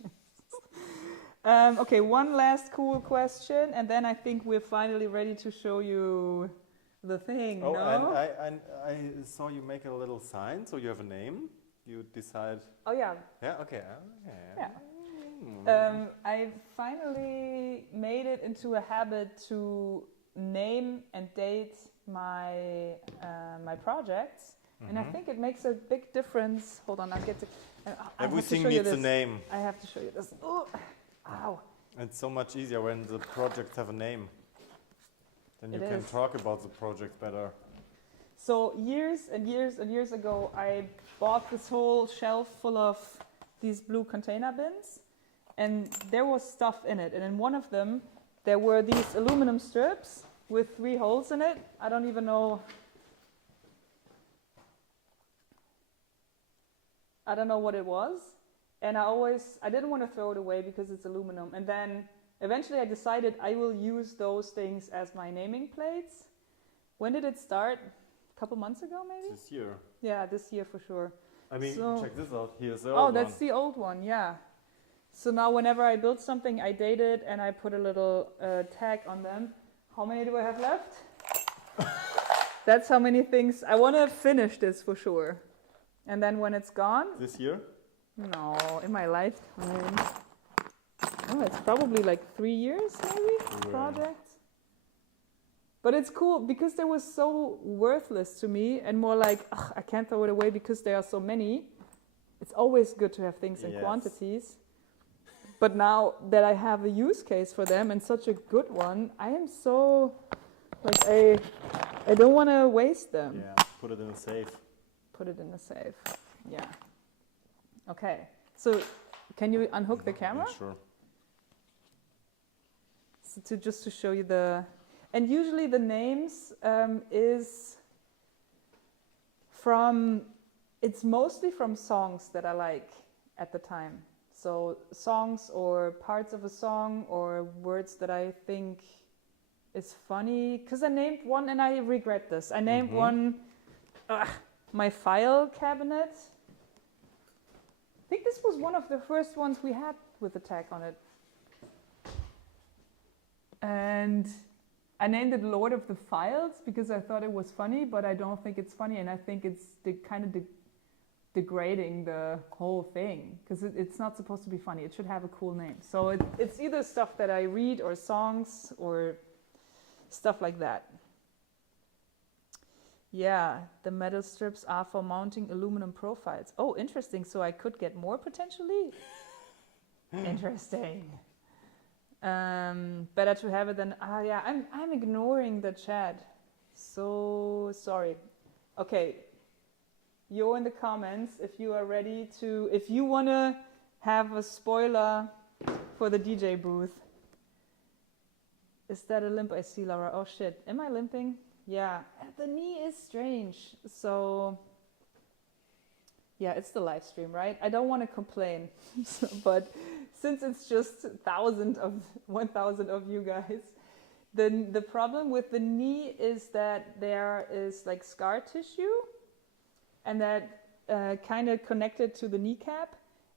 Okay, one last cool question. And then I think we're finally ready to show you the thing, Oh, no? and I saw you make a little sign, so you have a name. You decide. Oh, yeah. Yeah, okay. Yeah. I finally made it into a habit to name and date my my projects, and I think it makes a big difference. Hold on, I'll get to. Everything needs a name. I have to show you this. Oh, ow! It's so much easier when the projects have a name. Then you can talk about the project better. So years and years and years ago, I bought this whole shelf full of these blue container bins, and there was stuff in it. And in one of them, there were these aluminum strips with 3 holes in it. I don't even know. I don't know what it was. And I didn't want to throw it away because it's aluminum. And then eventually I decided I will use those things as my naming plates. When did it start? A couple months ago, maybe? This year. Yeah, this year for sure. I mean, check this out. Here's the old old one. Oh, that's the old one, yeah. So now whenever I build something, I date it and I put a little tag on them. How many do I have left? That's how many things. I want to finish this for sure. And then when it's gone... This year? No, in my lifetime. Oh, it's probably like 3 years, maybe, project. But it's cool because they were so worthless to me and more like, I can't throw it away because there are so many. It's always good to have things in quantities. But now that I have a use case for them and such a good one, I am so, like, I don't want to waste them. Yeah, put it in a safe. Put it in a safe, yeah. Okay, so can you unhook the camera? Yeah, sure. So just to show you the, and usually the names is from, it's mostly from songs that I like at the time. So songs or parts of a song or words that I think is funny. Because I named one, and I regret this. I named one, my file cabinet. I think this was one of the first ones we had with the tag on it. And I named it Lord of the Files because I thought it was funny, but I don't think it's funny, and I think it's kind of degrading the whole thing because it's not supposed to be funny. It should have a cool name. So it's either stuff that I read or songs or stuff like that. Yeah, the metal strips are for mounting aluminum profiles. Oh, interesting. So I could get more potentially? Interesting. Better to have it than... yeah, I'm ignoring the chat. So sorry. Okay. You're in the comments if you are ready to... If you want to have a spoiler for the DJ booth. Is that a limp? I see, Laura. Oh, shit. Am I limping? Yeah, the knee is strange. So, yeah, it's the live stream, right? I don't want to complain, but since it's just 1,000 of you guys, then the problem with the knee is that there is like scar tissue, and that kind of connected to the kneecap,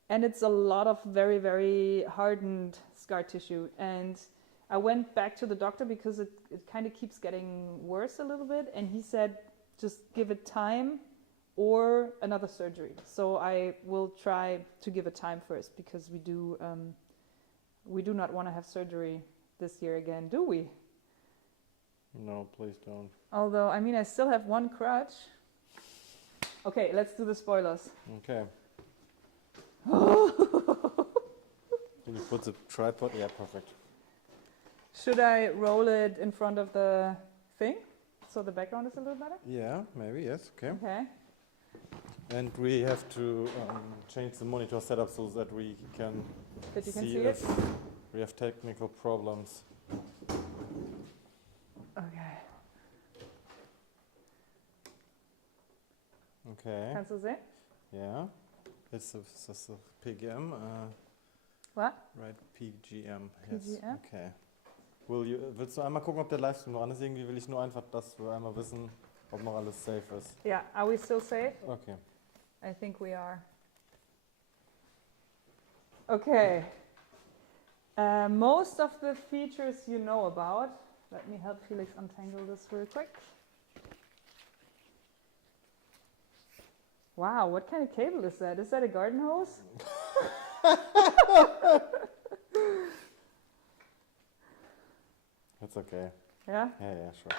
and it's a lot of very, very hardened scar tissue. And I went back to the doctor because it kind of keeps getting worse a little bit, and he said just give it time or another surgery. So I will try to give it time first, because we do not want to have surgery this year again, do we? No, please don't. Although, I mean, I still have one crutch. Okay, let's do the spoilers. Okay. Can you put the tripod? Yeah, perfect. Should I roll it in front of the thing so the background is a little better? Yeah, maybe, yes, okay. Okay. And we have to change the monitor setup so that we can see it? if we have technical problems. Okay. Okay. Kannst du sehen? Yeah. It's a PGM. What? Right, PGM. Yes. PGM? Okay. Willst du einmal gucken, ob der Livestream noch an ist? Irgendwie will ich nur einfach, dass wir einmal wissen, ob noch alles safe ist. Yeah, are we still safe? Okay. I think we are. Okay. Most of the features you know about. Let me help Felix untangle this real quick. Wow, what kind of cable is that? Is that a garden hose? That's okay. Yeah? Yeah, sure.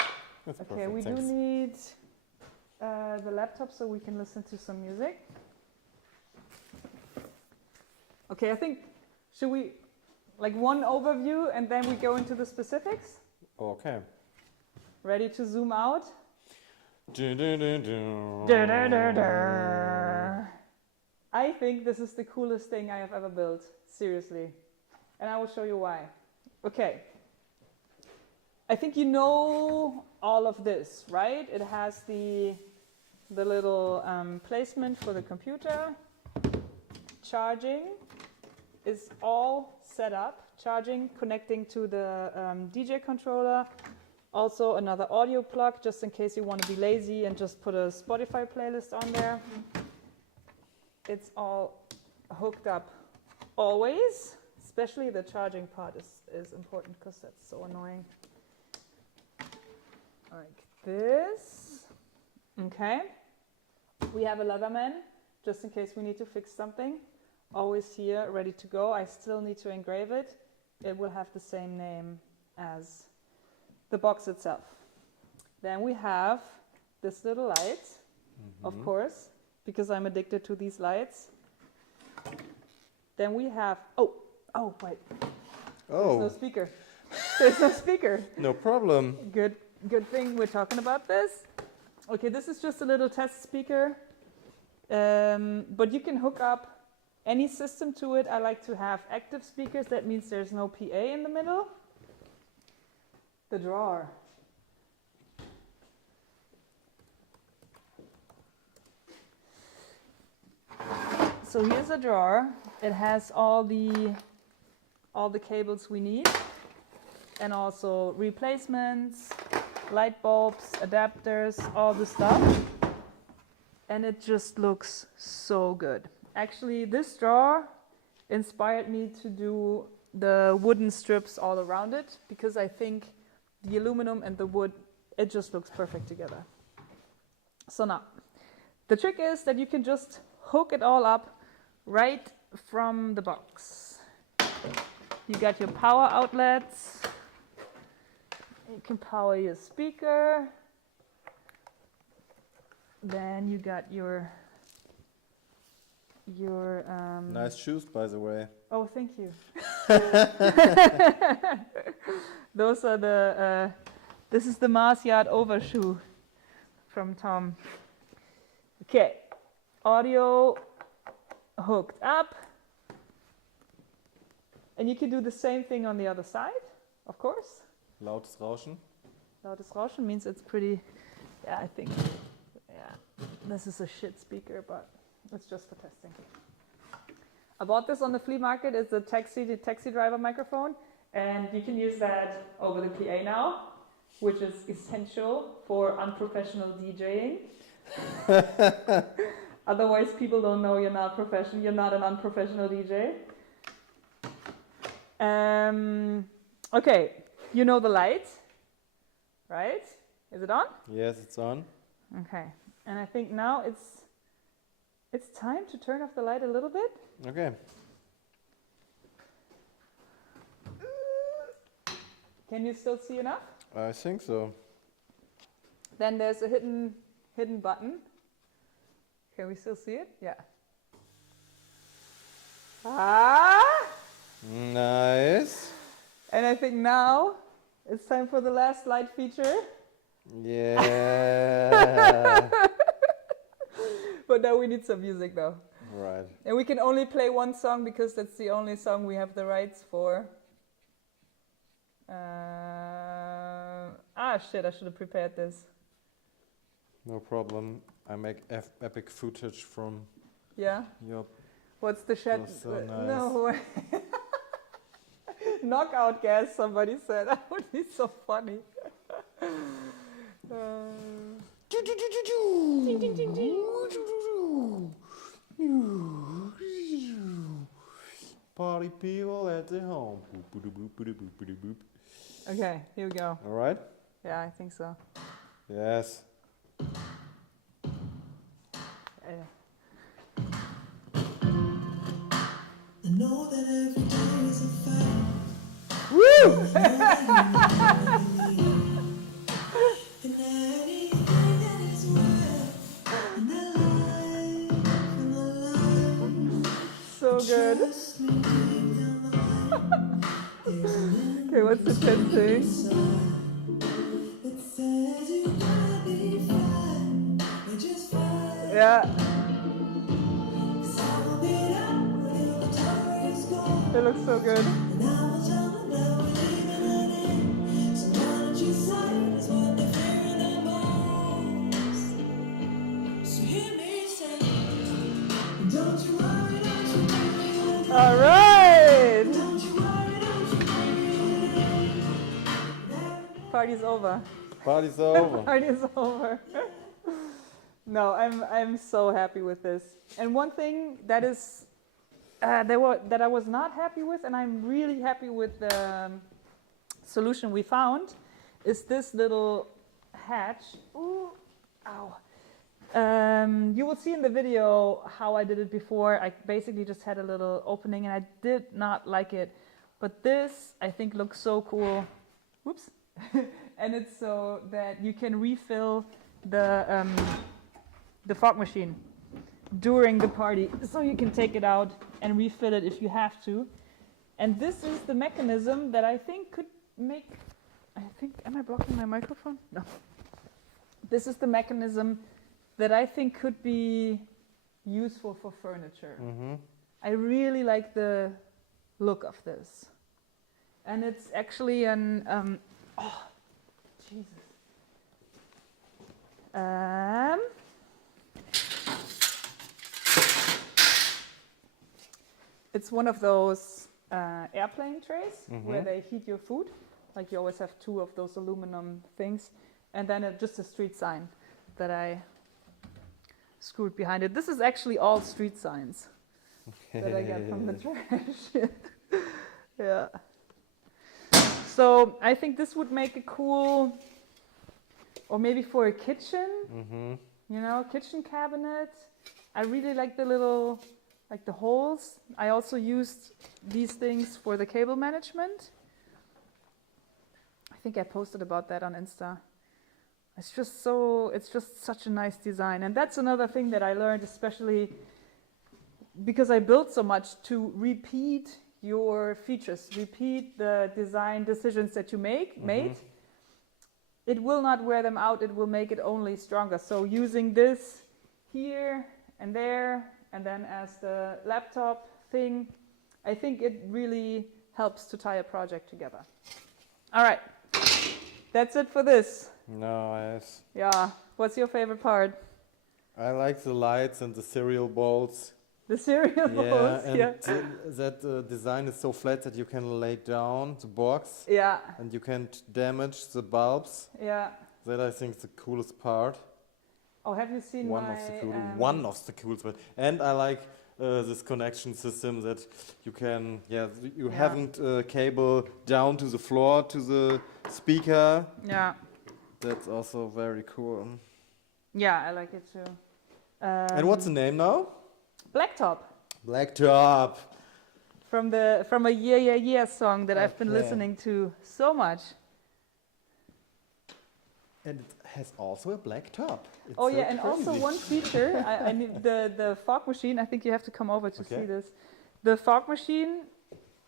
That's Okay, perfect. we Thanks. do need the laptop so we can listen to some music. Okay, I think, should we, like one overview and then we go into the specifics? Okay. Ready to zoom out? Du, du, du, du. Da, da, da, da. I think this is the coolest thing I have ever built, seriously. And I will show you why. Okay. I think you know all of this, right? It has the little placement for the computer. Charging is all set up. Charging, connecting to the DJ controller. Also another audio plug, just in case you want to be lazy and just put a Spotify playlist on there. It's all hooked up always. Especially the charging part is important because that's so annoying. Like this. Okay. We have a Leatherman, just in case we need to fix something. Always here, ready to go. I still need to engrave it. It will have the same name as the box itself. Then we have this little light, of course, because I'm addicted to these lights. Then we have, oh wait, there's no speaker. There's no speaker. No problem. Good thing we're talking about this. Okay, this is just a little test speaker, but you can hook up any system to it. I like to have active speakers. That means there's no PA in the middle. The drawer. So here's a drawer. It has all the cables we need, and also replacements, light bulbs, adapters, all the stuff. And it just looks so good. Actually, this drawer inspired me to do the wooden strips all around it, because I think the aluminum and the wood, it just looks perfect together. So now, the trick is that you can just hook it all up right from the box. You got your power outlets. You can power your speaker. Then you got your Nice shoes, by the way. Oh, thank you. Those are the this is the Mars Yard overshoe from Tom. Okay, audio hooked up, and you can do the same thing on the other side, of course. Lautes Rauschen. Lautes Rauschen means it's pretty, yeah, I think, yeah, this is a shit speaker, but it's just for testing. I bought this on the flea market. It's a taxi driver microphone, and you can use that over the PA now, which is essential for unprofessional DJing. Otherwise, people don't know you're not professional. You're not an unprofessional DJ. Okay, you know the light, right? Is it on? Yes, it's on. Okay, and I think now it's time to turn off the light a little bit. Okay. Can you still see enough? I think so. Then there's a hidden button. Can we still see it? Yeah. Ah! Nice. And I think now it's time for the last light feature. Yeah. But now we need some music though. Right. And we can only play one song because that's the only song we have the rights for. Shit, I should have prepared this. No problem. I make epic footage from Yeah? your... What's the shed? So nice. No way. Knockout gas, somebody said. That would be so funny. Ding, ding, ding, ding. Party people at the home. Okay, here we go. All right? Yeah, I think so. Yes. Yeah. I know that every day is a fight. Woo! And anything that is worth in the life. So good. Trust me, deep down the line, there's an Okay, what's the tenth thing? that says you gotta be fine. And just fine. Yeah, 'Cause I will beat up until the tower is gone. it looks so good. And I will tell them that we're leaving it in. So why don't you sign is what they fear in their bones. So hear me say, don't you worry, don't you worry. All right. Don't you worry, don't you worry. Party's over. Party's over. Party's over. No, I'm so happy with this. And one thing that is that I was not happy with, and I'm really happy with the solution we found, is this little hatch. Ooh, ow. You will see in the video how I did it before. I basically just had a little opening, and I did not like it. But this, I think, looks so cool. Whoops. And it's so that you can refill the fog machine during the party, so you can take it out and refill it if you have to. And this is the mechanism that I think could make, am I blocking my microphone? No. This is the mechanism that I think could be useful for furniture. Mm-hmm. I really like the look of this. And it's actually an, oh, Jesus. It's one of those airplane trays where they heat your food. Like you always have two of those aluminum things. And then just a street sign that I screwed behind it. This is actually all street signs that I got from the trash. Yeah. So I think this would make a cool, or maybe for a kitchen, you know, kitchen cabinet. I really like the little, like the holes. I also used these things for the cable management. I think I posted about that on Insta. It's just such a nice design. And that's another thing that I learned, especially because I built so much, to repeat your features, repeat the design decisions that you made. It will not wear them out, it will make it only stronger. So using this here and there, and then as the laptop thing, I think it really helps to tie a project together. All right, That's it for this. Nice. Yeah. What's your favorite part? I like the lights and the cereal bowls. The cereal bowls. and Yeah. that design is so flat that you can lay down the box Yeah. and you can't damage the bulbs. Yeah. That I think is the coolest part. Oh, have you seen One of the coolest part. And I like this connection system that you can, you haven't cable down to the floor to the speaker. Yeah. That's also very cool. Yeah, I like it too. And what's the name now? Blacktop. Blacktop. From a Yeah song that I've been Okay. listening to so much. And it has also a black top. It's Oh so yeah, and also crazy. one feature, I need the fog machine. I think you have to come over to Okay. see this. The fog machine,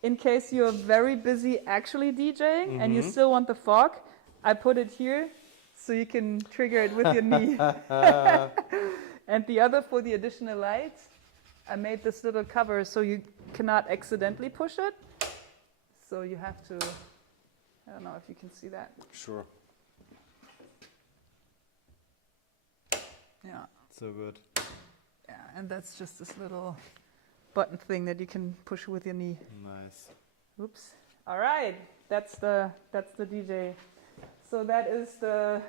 in case you're very busy actually DJing and you still want the fog, I put it here so you can trigger it with your knee. And the other for the additional light, I made this little cover so you cannot accidentally push it. So you have to, I don't know if you can see that. Sure. Yeah. So good. Yeah, and that's just this little button thing that you can push with your knee. Nice. Oops. All right, that's the DJ. So that is the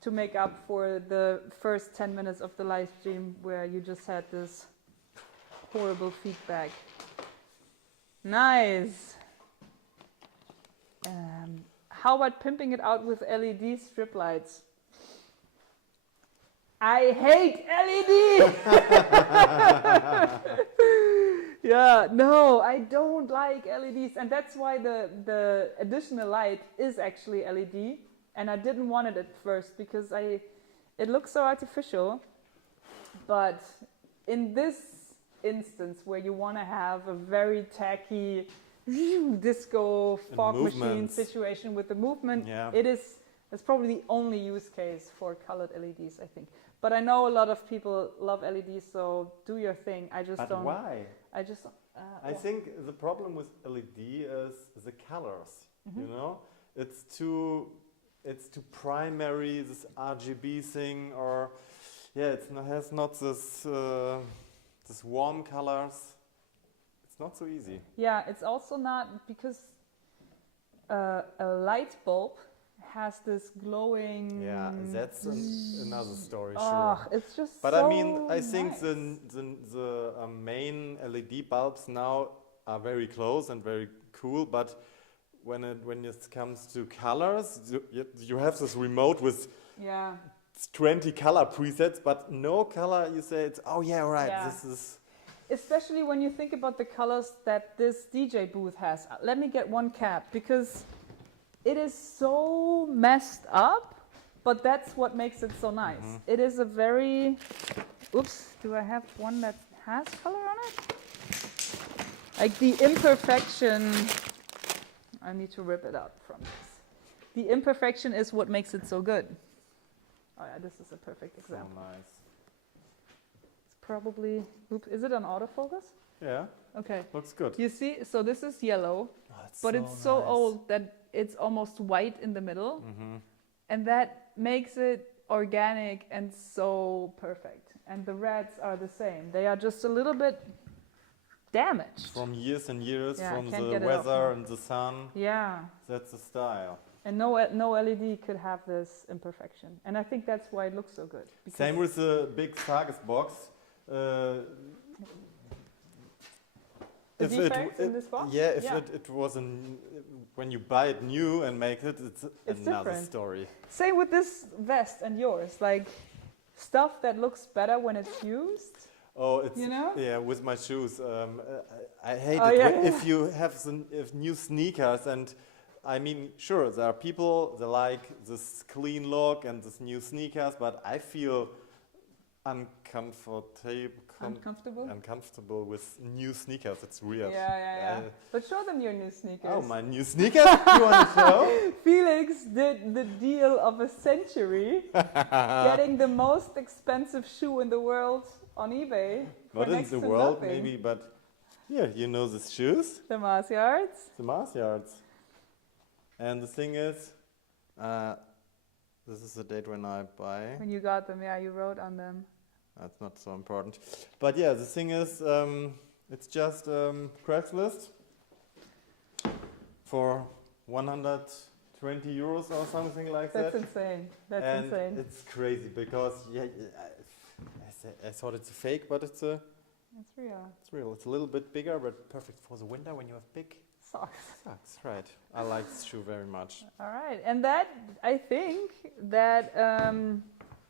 to make up for the first 10 minutes of the live stream where you just had this horrible feedback. Nice. How about pimping it out with LED strip lights? I hate LED! Yeah, no, I don't like LEDs. And that's why the additional light is actually LED. And I didn't want it at first because it looks so artificial. But in this instance where you want to have a very tacky disco fog machine movements. situation with the movement, Yeah. it's probably the only use case for colored LEDs, I think. But I know a lot of people love LEDs, so do your thing. I just But don't. why? I just. I think the problem with LED is the colors. You know, it's too primary. This RGB thing, or has not this warm colors. It's not so easy. Yeah, it's also not because a light bulb has this glowing. Yeah, that's another story. Oh, Sure. it's just. But so I mean, I think nice. the main LED bulbs now are very close and very cool. But when it comes to colors, you have this remote with Yeah. 20 color presets, but no color. You say it's right. Yeah. This is Especially when you think about the colors that this DJ booth has. Let me get one cap because it is so messed up, but that's what makes it so nice. It is a very. Oops, do I have one that has color on it? Like the imperfection. I need to rip it out from this. The imperfection is what makes it so good. Oh yeah, this is a perfect so example. nice. It's probably. Oops, is it on autofocus? Yeah, Okay. looks good. You see, so this is yellow, Oh, but it's so nice. old that it's almost white in the middle. Mhm. And that makes it organic and so perfect. And the reds are the same. They are just a little bit damaged. From years and years, Yeah, from can't the get it off weather now. and the sun. Yeah. That's the style. And no LED could have this imperfection. And I think that's why it looks so good. because- Same with the big Sargus box. The if defects in this box? Yeah, if Yeah. it was when you buy it new and make it, it's another different. story. Same with this vest and yours. Like stuff that looks better when it's used. Oh, it's You know? yeah. With my shoes, I hate Oh, it yeah, if you have if new sneakers. And I mean, sure, there are people that like this clean look and this new sneakers, but I feel uncomfortable with new sneakers. It's weird. Yeah. But show them your new sneakers. Oh, my new sneakers? You want to show? Felix did the deal of a century, getting the most expensive shoe in the world on eBay. for Not in next the to world, nothing. maybe, but yeah, you know these shoes? The Mars Yards. The Mars Yards. And the thing is, this is the date when I buy. When you got them, yeah, you wrote on them. That's not so important. But yeah, the thing is, it's just Craigslist for 120 euros or something like That's that. insane. That's And insane. it's crazy because I thought it's a fake, but it's real. It's real. It's a little bit bigger, but perfect for the winter when you have big Socks. socks. Right. I like this shoe very much. All right, and that I think that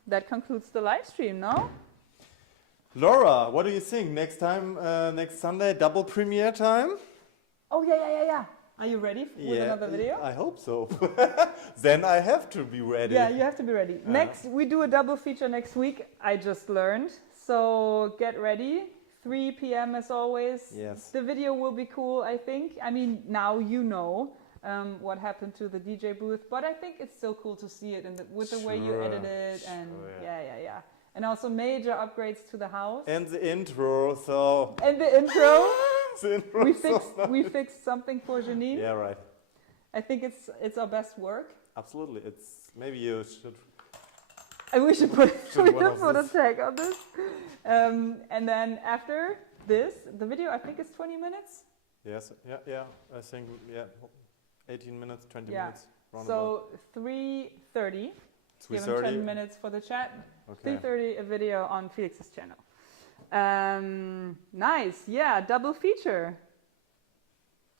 that concludes the live stream. No? Laura, what do you think? Next time, next Sunday, double premiere time? Oh yeah. Are you ready with another video? I hope so. Then I have to be ready. Yeah, you have to be ready. Next, we do a double feature next week. I just learned, so get ready. 3 p.m. as always. Yes. The video will be cool, I think. I mean, now you know what happened to the DJ booth, but I think it's still cool to see it with the way you Sure, edit it, and yeah. yeah. And also major upgrades to the house. And the intro, so... And the intro, the intro we fixed something for Janine. Yeah, right. I think it's our best work. Absolutely. It's maybe you should... And we should put one of a this. tag on this. And then after this, the video I think is 20 minutes. Yes, yeah. I think, 18 minutes, 20 Yeah. minutes. Roundabout. So 3:30. Give him 10 minutes for the chat. Okay. 3:30 a video on Felix's channel. Nice, yeah, double feature.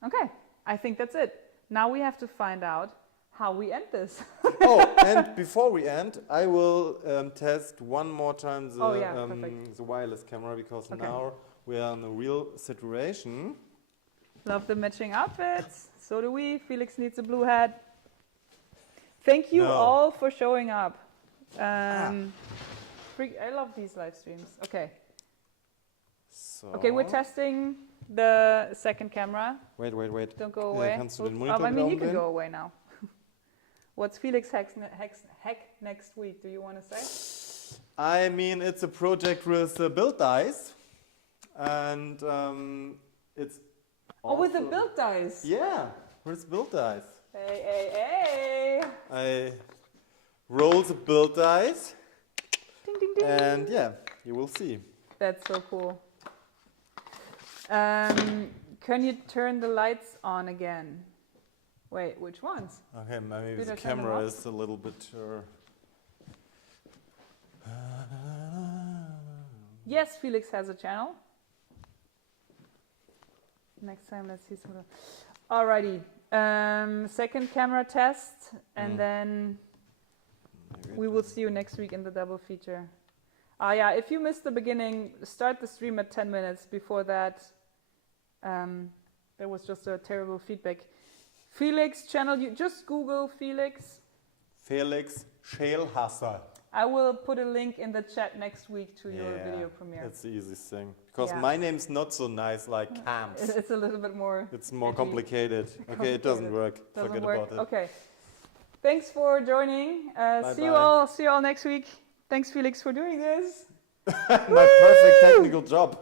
Okay, I think that's it. Now we have to find out how we end this. Oh, and before we end, I will test one more time perfect. the wireless camera because Okay. now we are in a real situation. Love the matching outfits. So do we. Felix needs a blue hat. Thank you No. all for showing up. I love these live streams. Okay. So Okay, we're testing the second camera. Wait. Don't go away. kannst du den Oops. Monitor I mean, you wieder can umdrehen? go away now. What's Felix hack next week? Do you want to say? I mean, it's a project with build dice, and it's With the also- build dice. Yeah, with build dice. Hey. I roll the build dice, Ding, ding, ding. and yeah, you will see. That's so cool. Can you turn the lights on again? Wait, which ones? Okay, maybe Did the I turn them camera off? is a little bit. Yes, Felix has a channel. Next time, let's see some. Alrighty. Second camera test, and then we will see you next week in the double feature. Yeah, if you missed the beginning, start the stream at 10 minutes. Before that, there was just a terrible feedback. Felix channel, you just Google Felix. Felix Schälhasser. I will put a link in the chat next week to your Yeah, video premiere. That's the easiest thing. Because Yeah. my name's not so nice like Camps. It's a little bit more. It's more edgy. complicated. Okay, it doesn't work. Doesn't Forget work. about it. Okay. Thanks for joining. See you Bye-bye. all. See you all next week. Thanks, Felix, for doing this. My perfect technical job.